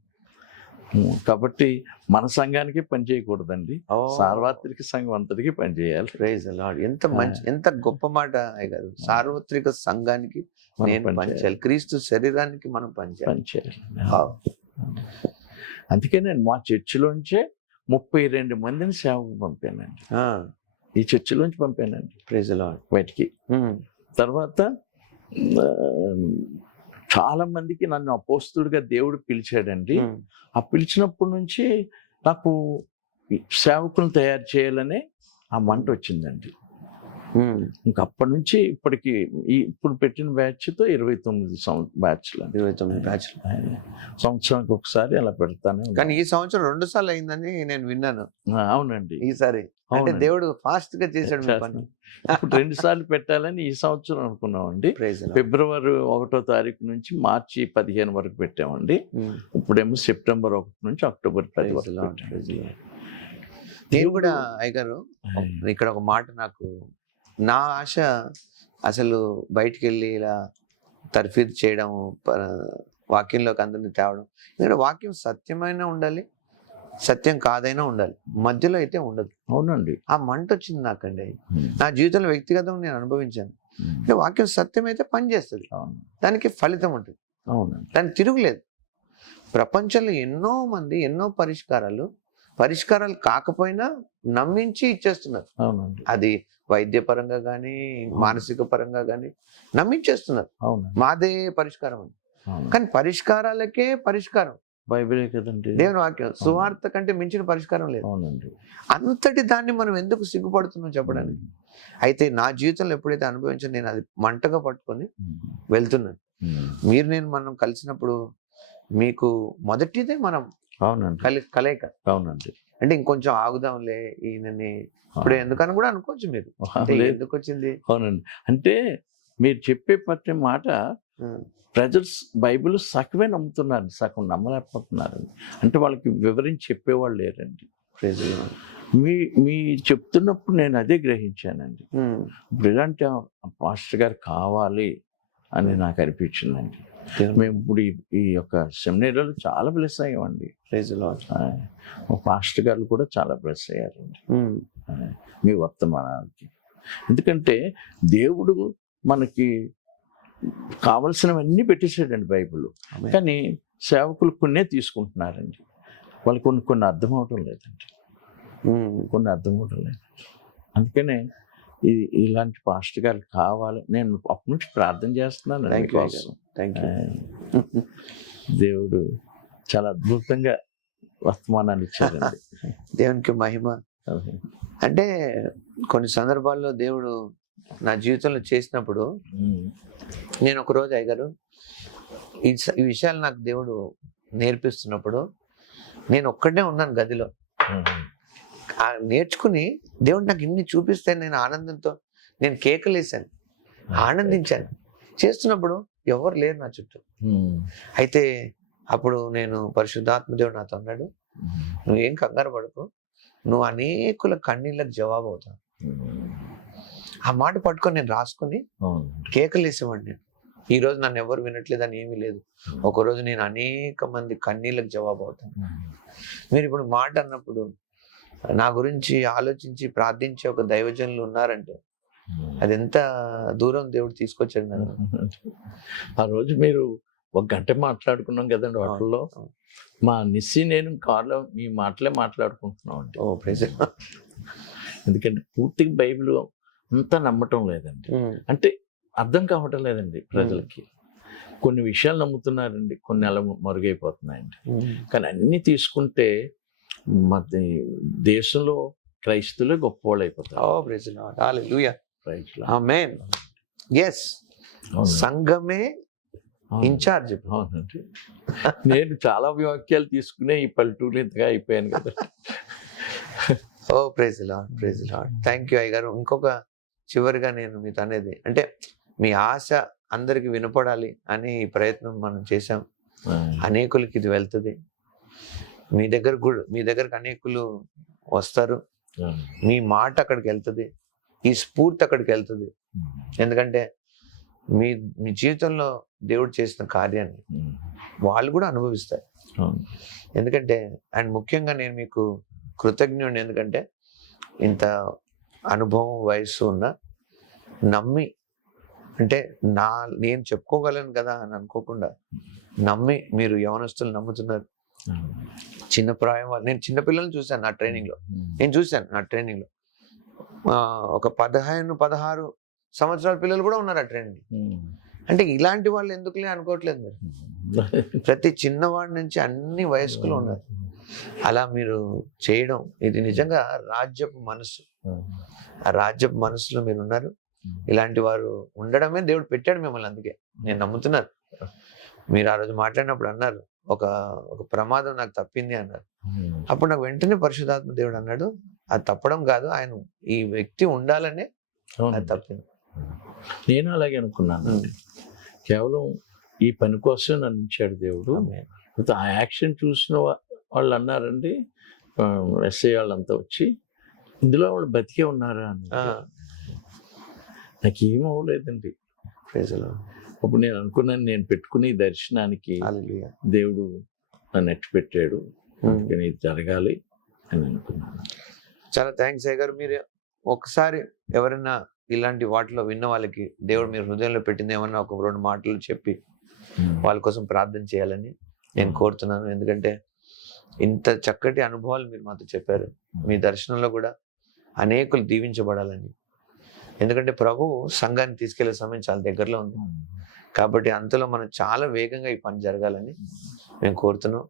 కాబట్టి మన సంఘానికి పని చేయకూడదండి, సార్వత్రిక సంఘం అంతటికి పని చేయాలి. Praise the Lord. ఎంత మంచి, ఎంత గొప్ప మాట అయ్యగారు. సార్వత్రిక సంఘానికి నేను పనిచేయాలి, క్రీస్తు శరీరానికి మనం పనిచేయాలి. అందుకే నేను మా చర్చిలోంచే 32 మందిని సేవకు పంపానండి. ఈ చర్చిలోంచి పంపానండి. Praise the Lord. బయటికి తర్వాత చాలా మందికి నన్ను అపోస్తులుగా దేవుడు పిలిచాడండి. ఆ పిలిచినప్పటి నుంచి నాకు సేవకులను తయారు చేయాలనే ఆ మంట వచ్చిందండి. ఇంకా అప్పటి నుంచి ఇప్పటికి ఇప్పుడు పెట్టిన బ్యాచ్తో 29 బ్యాచ్లు. 29 బ్యాచ్లు సంవత్సరానికి ఒకసారి అలా పెడతాను. కానీ ఈ సంవత్సరం 2 సార్లు అయిందని నేను విన్నాను. అవునండి, ఈసారి అంటే దేవుడు ఫాస్ట్ గా చేశాడు మీ పని. ఇప్పుడు 2 సార్లు పెట్టాలని ఈ సంవత్సరం అనుకున్నామండి. ఫిబ్రవరి 1వ తారీఖు నుంచి మార్చి 15 వరకు పెట్టామండి. ఇప్పుడేమో సెప్టెంబర్ 1 నుంచి అక్టోబర్ 10 వరకు. నేను కూడా అయ్యగారు ఇక్కడ ఒక మాట, నాకు నా ఆశ అసలు బయటికి వెళ్ళి ఇలా తర్ఫీదు చేయడం, వాక్యంలోకి అందరినీ తేవడం. ఎందుకంటే వాక్యం సత్యమైనా ఉండాలి, సత్యం కాదైనా ఉండాలి, మధ్యలో అయితే ఉండదు. అవునండి, ఆ మంట వచ్చింది నాకండి. నా జీవితంలో వ్యక్తిగతంగా నేను అనుభవించాను. అంటే వాక్యం సత్యం అయితే పని చేస్తుంది, దానికి ఫలితం ఉంటుంది, దానికి తిరుగులేదు. ప్రపంచంలో ఎన్నో మంది ఎన్నో పరిష్కారాలు కాకపోయినా నమ్మించి ఇచ్చేస్తున్నారు. అది వైద్యపరంగా కానీ మానసిక పరంగా కానీ నమ్మించేస్తున్నారు. మాదే పరిష్కారం అని. కానీ పరిష్కారాలకే పరిష్కారం బైబిలే కదండి, దేవుని వాక్యం. సువార్త కంటే మించిన పరిష్కారం లేదు. అంతటి దాన్ని మనం ఎందుకు సిగ్గుపడుతున్నాం చెప్పడానికి? అయితే నా జీవితంలో ఎప్పుడైతే అనుభవించానో నేను అది మంటగా పట్టుకొని వెళ్తున్నాను. నేను మనం కలిసినప్పుడు మీకు మొదటిదే మనం కలయిక. అవునండి, అంటే ఇంకొంచెం ఆగుదాంలే ఈయనని ఇప్పుడు ఎందుకని కూడా అనుకోవచ్చు మీరు. ఎందుకు వచ్చింది? అవునండి, అంటే మీరు చెప్పే ప్రతి మాట ప్రజలు బైబిల్ సగమే నమ్ముతున్నారు, సగం నమ్మలేకపోతున్నారు. అంటే వాళ్ళకి వివరించి చెప్పేవాళ్ళు లేరండి. మీ చెప్తున్నప్పుడు నేను అదే గ్రహించానండి. ఇప్పుడు ఇలాంటి పాస్టర్ గారు కావాలి అని నాకు అనిపించిందండి. మేము ఇప్పుడు ఈ యొక్క సెమినారీలో చాలా బ్లెస్ అయ్యామండి. పాస్టర్ గారు కూడా చాలా బ్లెస్ అయ్యారండి మీ వర్తమానాలకి. ఎందుకంటే దేవుడు మనకి కావలసినవన్నీ పెట్టేసాడండి బైబిల్లో, కానీ సేవకులు కొన్నే తీసుకుంటున్నారండి. వాళ్ళు కొన్ని అర్థం అవటం లేదండి, కొన్ని అర్థం అవటం లేదు. అందుకనే ఇలాంటి పాస్టర్ గారు కావాలి. నేను అప్పటి నుంచి ప్రార్థన చేస్తున్నాను. దేవుడు చాలా అద్భుతంగా వర్తమానాన్ని ఇచ్చారండి. దేవునికి మహిమ. అంటే కొన్ని సందర్భాల్లో దేవుడు నా జీవితంలో చేసినప్పుడు, నేను ఒకరోజు అయ్యగారు ఈ విషయాలు నాకు దేవుడు నేర్పిస్తున్నప్పుడు నేను ఒక్కడే ఉన్నాను గదిలో. నేర్చుకుని దేవుడు నాకు ఇన్ని చూపిస్తే నేను ఆనందంతో నేను కేకలేసాను, ఆనందించాను. చేస్తున్నప్పుడు ఎవరు లేరు నా చుట్టూ. అయితే అప్పుడు నేను పరిశుద్ధాత్మ దేవుడు నాతో అన్నాడు, నువ్వేం కంగారు పడకు, నువ్వు అనేకుల కన్నీళ్ళకి జవాబు అవుతావు. ఆ మాట పట్టుకొని నేను రాసుకొని కేకలేసేవాడిని. నేను ఈరోజు నన్ను ఎవరు వినట్లేదని ఏమీ లేదు. ఒకరోజు నేను అనేక మంది కన్నీళ్ళకి జవాబు అవుతాను. మీరు ఇప్పుడు మాట అన్నప్పుడు నా గురించి ఆలోచించి ప్రార్థించే ఒక దైవజనులు ఉన్నారంటే అది ఎంత దూరం దేవుడు తీసుకొచ్చాడు నన్ను. ఆ రోజు మీరు 1 గంట మాట్లాడుకున్నాం కదండి వాటిల్లో. మా నిస్సి నేను కార్లో మీ మాటలే మాట్లాడుకుంటున్నాం అండి. ఎందుకంటే పూర్తిగా బైబిల్ అంతా నమ్మటం లేదండి, అంటే అర్థం కావటం లేదండి ప్రజలకి. కొన్ని విషయాలు నమ్ముతున్నారండి, కొన్ని అలా మరుగైపోతున్నాయండి. కానీ అన్నీ తీసుకుంటే మన దేశంలో క్రైస్తవులే గొప్పవాళ్ళు అయిపోతారు. ఓ ప్రైజ్ ది లార్డ్, హల్లెలూయా, క్రైస్తవులు. ఆమేన్. ఎస్, అవును. సంఘమే అవును. ఇన్ఛార్జ్. అవునండి. నేను చాలా వాక్యాలు తీసుకునే ఈ పల్లెటూరు ఇంతగా అయిపోయాను కదా. ఓ praise the Lord, praise the Lord. Thank you అయ్యగారు. ఇంకొక చివరిగా నేను మీతో అనేది అంటే మీ ఆశ అందరికి వినపడాలి అని ఈ ప్రయత్నం మనం చేశాం. అనేకులకి ఇది వెళ్తుంది. మీ దగ్గరకు అనేకులు వస్తారు. మీ మాట అక్కడికి వెళ్తుంది, ఈ స్ఫూర్తి అక్కడికి వెళ్తుంది. ఎందుకంటే మీ మీ జీవితంలో దేవుడు చేసిన కార్యాన్ని వాళ్ళు కూడా అనుభవిస్తారు. ఎందుకంటే అండ్ ముఖ్యంగా నేను మీకు కృతజ్ఞుడిని. ఎందుకంటే ఇంత అనుభవం వయస్సు ఉన్న నమ్మి, అంటే నేను చెప్పుకోగలను కదా అని అనుకోకుండా నమ్మి మీరు యవనస్తులు నమ్ముతున్నారు. చిన్న ప్రాయం వాళ్ళు, నేను చిన్నపిల్లల్ని చూశాను నా ట్రైనింగ్లో. ఒక 15-16 సంవత్సరాల పిల్లలు కూడా ఉన్నారు ఆ ట్రైనింగ్. అంటే ఇలాంటి వాళ్ళు ఎందుకులే అనుకోవట్లేదు మీరు. ప్రతి చిన్నవాడి నుంచి అన్ని వయస్కులు ఉన్నారు. అలా మీరు చేయడం ఇది నిజంగా రాజ్యపు మనసు. ఆ రాజ్యపు మనసులో మీరు ఉన్నారు. ఇలాంటి వారు ఉండడమే దేవుడు పెట్టాడు మిమ్మల్ని. అందుకే నేను నమ్ముతున్నాను. మీరు ఆ రోజు మాట్లాడినప్పుడు అన్నారు, ఒక ప్రమాదం నాకు తప్పింది అన్నారు. అప్పుడు నాకు వెంటనే పరిశుద్ధాత్మ దేవుడు అన్నాడు, అది తప్పడం కాదు, ఆయన ఈ వ్యక్తి ఉండాలనే అది తప్పింది. నేను అలాగే అనుకున్నాను. కేవలం ఈ పని కోసం నన్ను ఇచ్చాడు దేవుడు. ఆ యాక్షన్ చూసిన వాళ్ళు అన్నారండి, ఎస్ఐ వాళ్ళంతా వచ్చి, ఇందులో వాళ్ళు బతికే ఉన్నారా అని. నాకేం అవ్వలేదండి. అప్పుడు నేను అనుకున్నాను, నేను పెట్టుకునే దర్శనానికి దేవుడు నన్ను ఎట్టు పెట్టాడు, కానీ ఇది జరగాలి అని అనుకున్నాను. చాలా థ్యాంక్స్ అయ్య గారు. మీరు ఒకసారి ఎవరైనా ఇలాంటి వాటిలో విన్న వాళ్ళకి దేవుడు మీరు హృదయంలో పెట్టింది ఏమన్నా ఒక 2 మాటలు చెప్పి వాళ్ళ కోసం ప్రార్థన చేయాలని నేను కోరుతున్నాను. ఎందుకంటే ఇంత చక్కటి అనుభవాలు మీరు మాతో చెప్పారు. మీ దర్శనంలో కూడా అనేకులు దీవించబడాలని. ఎందుకంటే ప్రభు సంఘాన్ని తీసుకెళ్లే సమయం చాలా దగ్గరలో ఉంది. కాబట్టి అంతలో మనం చాలా వేగంగా ఈ పని జరగాలని మేము కోరుతున్నాం.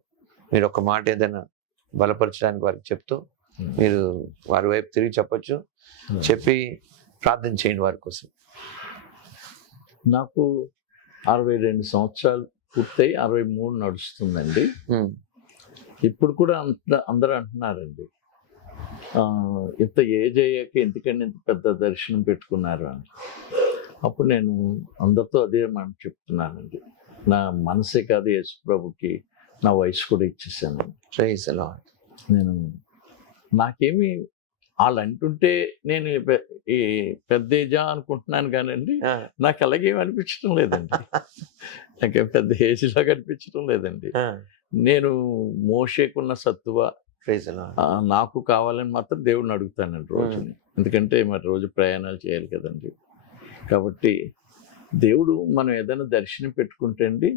మీరు ఒక మాట ఏదైనా బలపరచడానికి వారికి చెప్తూ మీరు వారి వైపు తిరిగి చెప్పొచ్చు, చెప్పి ప్రార్థన చేయండి వారి కోసం. నాకు 62 సంవత్సరాలు పూర్తయి 63 నడుస్తుందండి. ఇప్పుడు కూడా అందరూ అంటున్నారండి, ఇంత ఏజ్ అయ్యాక ఎందుకంటే ఇంత పెద్ద దర్శనం పెట్టుకున్నారు అని. అప్పుడు నేను అందరితో అదే మాట చెప్తున్నానండి, నా మనసే కాదు యేసు ప్రభుకి నా వయసు కూడా ఇచ్చేసాను. Praise the Lord. నేను నాకేమి వాళ్ళు అంటుంటే నేను ఈ పెద్ద ఏజా అనుకుంటున్నాను కానండి, నాకు అలాగేమి అనిపించడం లేదండి. నాకేం పెద్ద ఏజ్ లాగా అనిపించడం లేదండి. నేను మోషేకున్న సత్తువ నాకు కావాలని మాత్రం దేవుడిని అడుగుతానండి రోజుని. ఎందుకంటే మరి రోజు ప్రయాణాలు చేయాలి కదండి. కాబట్టి దేవుడు మనం ఏదైనా దర్శనం పెట్టుకుంటే అండి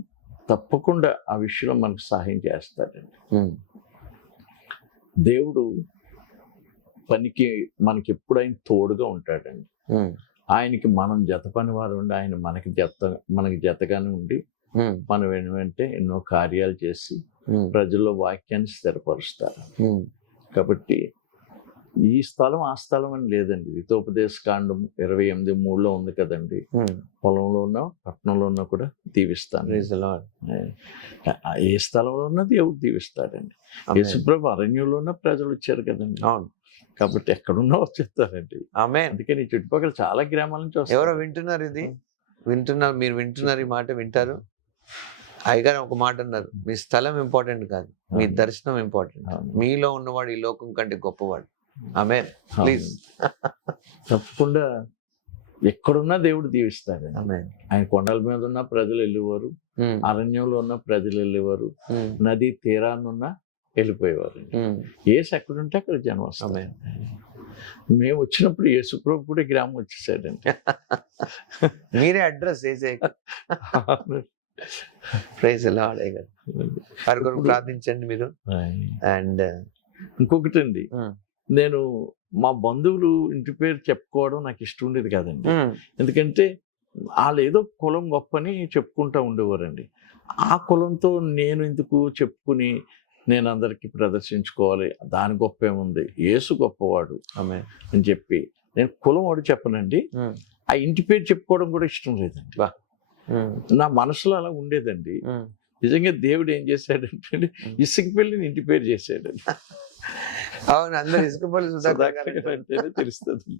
తప్పకుండా ఆ విషయంలో మనకు సహాయం చేస్తాడండి. దేవుడు పనికి మనకి ఎప్పుడైనా తోడుగా ఉంటాడండి. ఆయనకి మనం జత పని వారు ఉండి ఆయన మనకి జతగానే ఉండి మనం వెంటే ఎన్నో కార్యాలు చేసి ప్రజల్లో వాక్యాన్ని స్థిరపరుస్తారు. కాబట్టి ఈ స్థలం ఆ స్థలం అని లేదండి. హితోపదేశ కాండం 28:3 ఉంది కదండి, పొలంలో ఉన్నా పట్టణంలో ఉన్నా కూడా దీవిస్తాను. ఏ స్థలంలో ఉన్నా దేవుడు దీవిస్తాడండి. యేసుప్రభు అరణ్యంలో ఉన్న ప్రజలు వచ్చారు కదండి. అవును. కాబట్టి ఎక్కడున్నా వచ్చేస్తారండి. అందుకని ఈ చుట్టుపక్కల చాలా గ్రామాల నుంచి వస్తారు. ఎవరో వింటున్నారు, మీరు వింటున్నారు, ఈ మాట వింటారు. అయ్యగారు ఒక మాట అన్నారు, మీ స్థలం ఇంపార్టెంట్ కాదు, మీ దర్శనం ఇంపార్టెంట్. మీలో ఉన్నవాడు ఈ లోకం కంటే గొప్పవాడు. ఆమేన్. ప్లీజ్. తప్పకుండా ఎక్కడున్నా దేవుడు దీవిస్తాడు. ఆయన కొండల మీద ఉన్న ప్రజలు వెళ్ళేవారు, అరణ్యంలో ఉన్న ప్రజలు వెళ్ళేవారు, నది తీరాన్నున్న వెళ్ళిపోయేవారు. యేసు ఎక్కడుంటే అక్కడ జనం వస్తారు. మేము వచ్చినప్పుడు యేసుప్రభు కూడా గ్రామం వచ్చేసాడండి. మీరే అడ్రస్ వేసే. Praise the Lord. వారి కొరకు ప్రార్థించండి మీరు. అండ్ ఇంకొకటి అండి, నేను మా బంధువులు ఇంటి పేరు చెప్పుకోవడం నాకు ఇష్టం ఉండేది కాదండి. ఎందుకంటే వాళ్ళు ఏదో కులం గొప్పని చెప్పుకుంటూ ఉండేవారండి. ఆ కులంతో నేను ఎందుకు చెప్పుకుని నేను అందరికీ ప్రదర్శించుకోవాలి, దాని గొప్ప ఏముంది, యేసు గొప్పవాడు ఆమేన్. అని చెప్పి నేను కులం వాడు చెప్పనండి. ఉమ్, ఆ ఇంటి పేరు చెప్పుకోవడం కూడా ఇష్టం లేదండి. ఉమ్, నా మనసులో అలా ఉండేదండి. ఉమ్. నిజంగా దేవుడు ఏం చేశాడంటే ఇసుక పెళ్ళిని ఇంటి పేరు చేశాడండి. అవును, అందరు ఇసుకపల్లి సుధాకర్ గారు సుధాకర్ అంటేనే తెలుస్తుంది.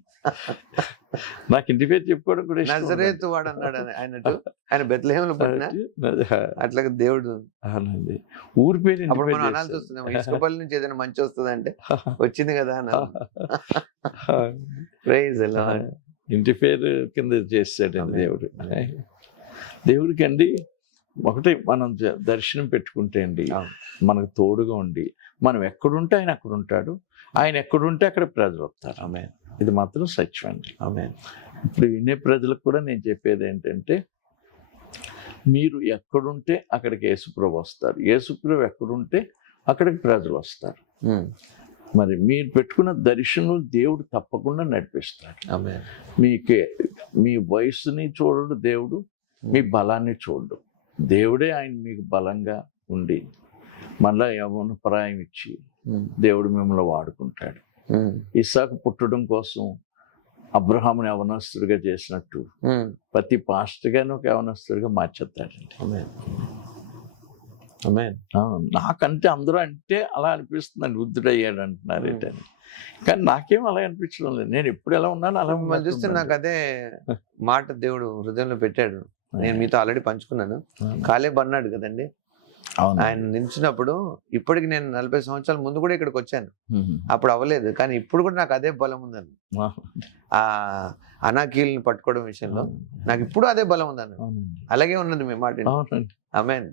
నాకు ఇంటి పేరు చెప్పుకోవడం కూడా ఇష్టం ఉండదు. నజరేతు వాడు అన్నాడు ఆయనట్టు. ఆయన బెత్లెహేంలో పుట్టిన అట్లాగే దేవుడు. అవునండి. ఊరి పేరు ఇంటి అప్పుడు పేరు మనం అనాల్సి చేశాడు. వస్తుంది, ఇసుకపల్లి నుంచి ఏదైనా మంచి వస్తుంది అంటే వచ్చింది కదా అన్నారు. Praise the Lord. ఇంటి పేరు కింద చేశాడండి ఆమేన్. దేవుడు. దేవుడికి అండి ఒకటి మనం దర్శనం పెట్టుకుంటే అండి అవును. మనకు తోడుగా ఉండి మనం ఎక్కడుంటే ఆయన అక్కడ ఉంటాడు, ఆయన ఎక్కడుంటే అక్కడ ప్రజలు వస్తారు. ఆమేన్. ఇది మాత్రం సత్యం అండి. ఆమేన్. ఇప్పుడు వినే ప్రజలకు కూడా నేను చెప్పేది ఏంటంటే, మీరు ఎక్కడుంటే అక్కడికి యేసుప్రభు వస్తారు, యేసుప్రభు ఎక్కడుంటే అక్కడికి ప్రజలు వస్తారు. ఉమ్, మరి మీరు పెట్టుకున్న దర్శనం దేవుడు తప్పకుండా నడిపిస్తాడు. ఆమేన్. మీ వయసుని చూడడు దేవుడు, మీ బలాన్ని చూడడు. దేవుడే ఆయన మీకు బలంగా ఉండి మళ్ళా యవ్వన ప్రాయం ఇచ్చి ఉమ్, దేవుడు మిమ్మల్ని వాడుకుంటాడు. ఉమ్, ఇస్సాకు పుట్టడం కోసం అబ్రహాముని యవనస్తుడిగా చేసినట్టు ఉమ్. ప్రతి పాస్టర్గాను ఒక యవనస్తుడిగా మార్చేస్తాడండి. ఆమేన్. ఆమేన్. నాకంటే అందరూ అంటే అలా అనిపిస్తుందండి, వృద్ధుడయ్యాడు అంటున్నారు ఏంటని. కానీ నాకేం అలా అనిపించడం లేదు. నేను ఎప్పుడు ఎలా ఉన్నాను అలా మిమ్మల్ని చూస్తే నాకు అదే మాట దేవుడు హృదయంలో పెట్టాడు. నేను మీతో ఆల్రెడీ పంచుకున్నాను. కాలేబ్ అన్నాడు కదండి, అవును. ఆయన నిలిచినప్పుడు, ఇప్పటికి నేను 40 సంవత్సరాల ముందు కూడా ఇక్కడికి వచ్చాను, అప్పుడు అవ్వలేదు, కానీ ఇప్పుడు కూడా నాకు అదే బలం ఉందని. ఆ అనాకీల్ని పట్టుకోవడం విషయంలో నాకు ఇప్పుడు అదే బలం ఉందని. అవునండి. అలాగే ఉన్నది మీ మాట. అవునండి. ఆమేన్.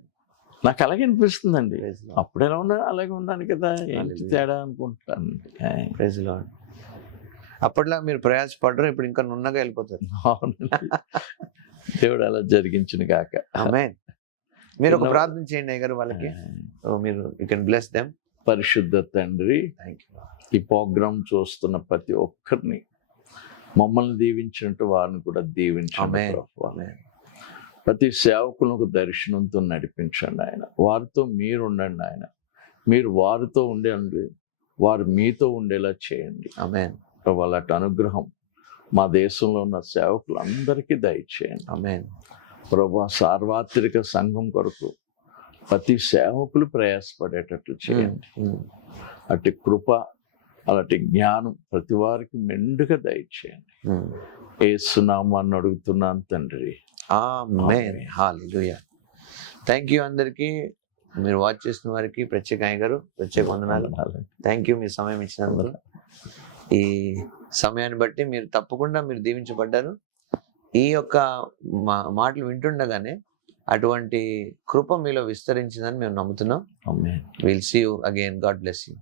నాకు అలాగే అనిపిస్తుందండి. Praise Lord. అప్పుడు ఎలా ఉన్నా అలాగే ఉన్నాను కదా, ఏంటి హల్లెలూయా. తేడా అనుకుంటాను. Praise Lord. అప్పట్లో మీరు ప్రయాసపడరు, ఇప్పుడు ఇంకా నున్నగా వెళ్ళిపోతారు. అవునండి. దేవుడు అలా జరిగించిన కాక. ఆమేన్. మీరు ఒక ఎన్నో- ప్రార్థన చేయండి అయ్యగారు వాళ్ళకి. మీరు యూ కెన్ బ్లెస్ దెమ్. పరిశుద్ధ తండ్రి, థ్యాంక్ యూ. ఈ ప్రోగ్రాం చూస్తున్న ప్రతి ఒక్కరిని మమ్మల్ని దీవించినట్టు వారిని కూడా దీవించండి ఆమేన్. ప్రభువా. ఆమేన్. ప్రతి సేవకులకు దర్శనంతో నడిపించండి ఆయన. వారితో మీరు ఉండండి ఆయన. మీరు వారితో ఉండండి, వారు మీతో ఉండేలా చేయండి ఆమేన్. ప్రభు. అలాంటి అనుగ్రహం మా దేశంలో ఉన్న సేవకులందరికీ దయచేయండి ఆమేన్. ప్రభు. సార్వత్రిక సంఘం కొరకు ప్రతి సేవకులు ప్రయాసపడేటట్లు చేయండి. ఉమ్, అటు కృప, అలాంటి జ్ఞానం ప్రతి వారికి మెండుగా దయచేయండి. ఉమ్. యేసునామాన్ని అడుగుతున్నాను తండ్రి. ఆమేన్. హల్లెలూయా. థ్యాంక్ యూ అందరికీ. మీరు వాచ్ చేసిన వారికి ప్రత్యేక అయ్యగారు ప్రత్యేక వందనాలు. థ్యాంక్ యూ మీ సమయం ఇచ్చినందుకు. ఈ సమయాన్ని బట్టి మీరు తప్పకుండా మీరు దీవించబడ్డారు. ఈ యొక్క మాటలు వింటుండగానే అటువంటి కృప మీలో విస్తరించిందని మేము నమ్ముతున్నాం. ఆమేన్. Will see you again. God bless you.